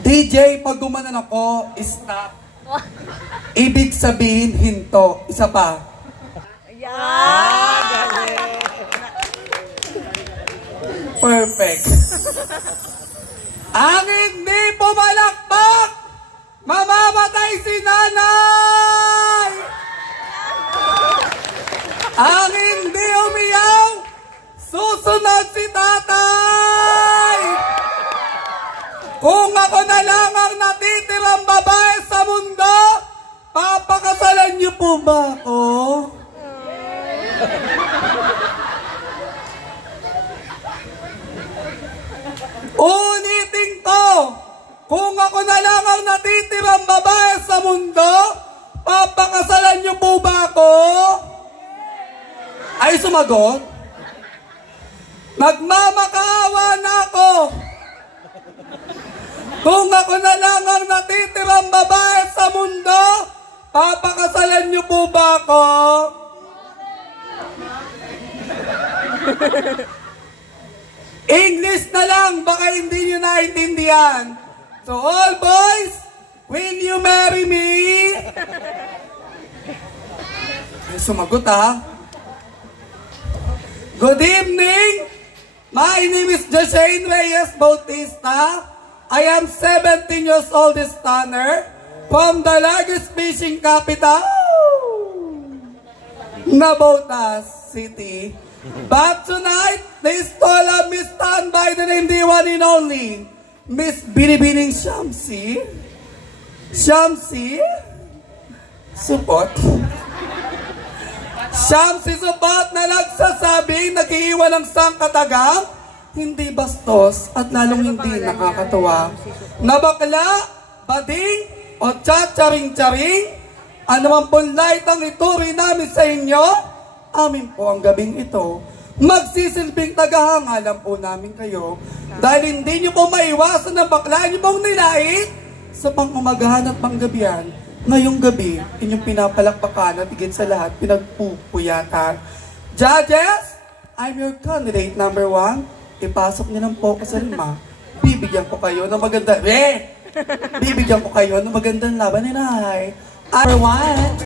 DJ, pag gumanan ako, stop. Ibig sabihin, hinto. Isa pa. Perfect. Ang hindi pumalakpak, mamamatay si nanay! Ang hindi umiyaw, susunod si tatay! Kung ako na lang ang natitirang babae sa mundo, papakasalan niyo po ba ako? Ulitin ko, kung ako na lang ang natitirang babae sa mundo, papakasalan niyo po ba ako? Ay sumagot? Nagmamakaawa na ako. Kung ako na lang ang natitirang babae sa mundo, papakasalan niyo po ba ako? English na lang, baka hindi niyo naintindihan. So all boys, will you marry me? Ay, sumagot ha. Good evening. My name is Joshane Reyes Bautista. I am 17 years old this stunner from the largest fishing capital, Navotas City. But tonight, they stole a Miss Tan by the name the one and only Miss Binibining Shamsi. Shamsi? Support? Shamsi Support na nagsasabing nag-iiwan ng sangkatagang, hindi bastos at lalong hindi nakakatawa. Na bakla, bading, o tsa-charing-charing, anuman pong light ang ituri namin sa inyo, amin po ang gabing ito. Magsisilbing tagahanga lang po namin kayo dahil hindi nyo po maiwasan na bakla nyo pong nilait sa pangumagahan at panggabihan. Ngayong gabi, inyong pinapalakpakan at higit sa lahat, pinagpupuyatan. Judges, I'm your candidate number 1. Ipasok niyo lang po ko sa lima. Bibigyan ko kayo ng magandang... Bibigyan ko kayo ng magandang laban ni Nay. Number 1.